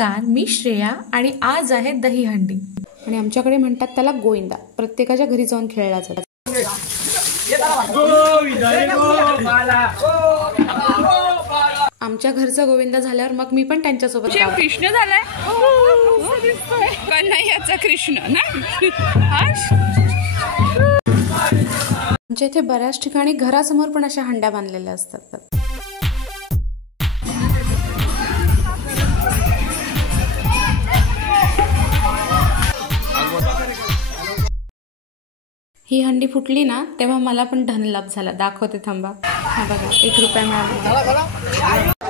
नमस्कार, मी श्रेया आणि आज आहे दहीहंडी आणि आमच्याकडे म्हणतात त्याला गोविंदा. प्रत्येकाच्या घरी जाऊन खेळला जातो. आमच्या घरचा गोविंदा झाल्यावर मग मी पण त्यांच्यासोबत कृष्ण झालाय. कन्हैयाचा कृष्ण ना. आमच्या इथे बऱ्याच ठिकाणी घरासमोर पण अशा हंड्या बांधलेल्या असतात. ही हंडी फुटली ना तेव्हा मला पण धनलाभ झाला. दाखवते थांबा. हा बघा, 1 रुपया मिळाला.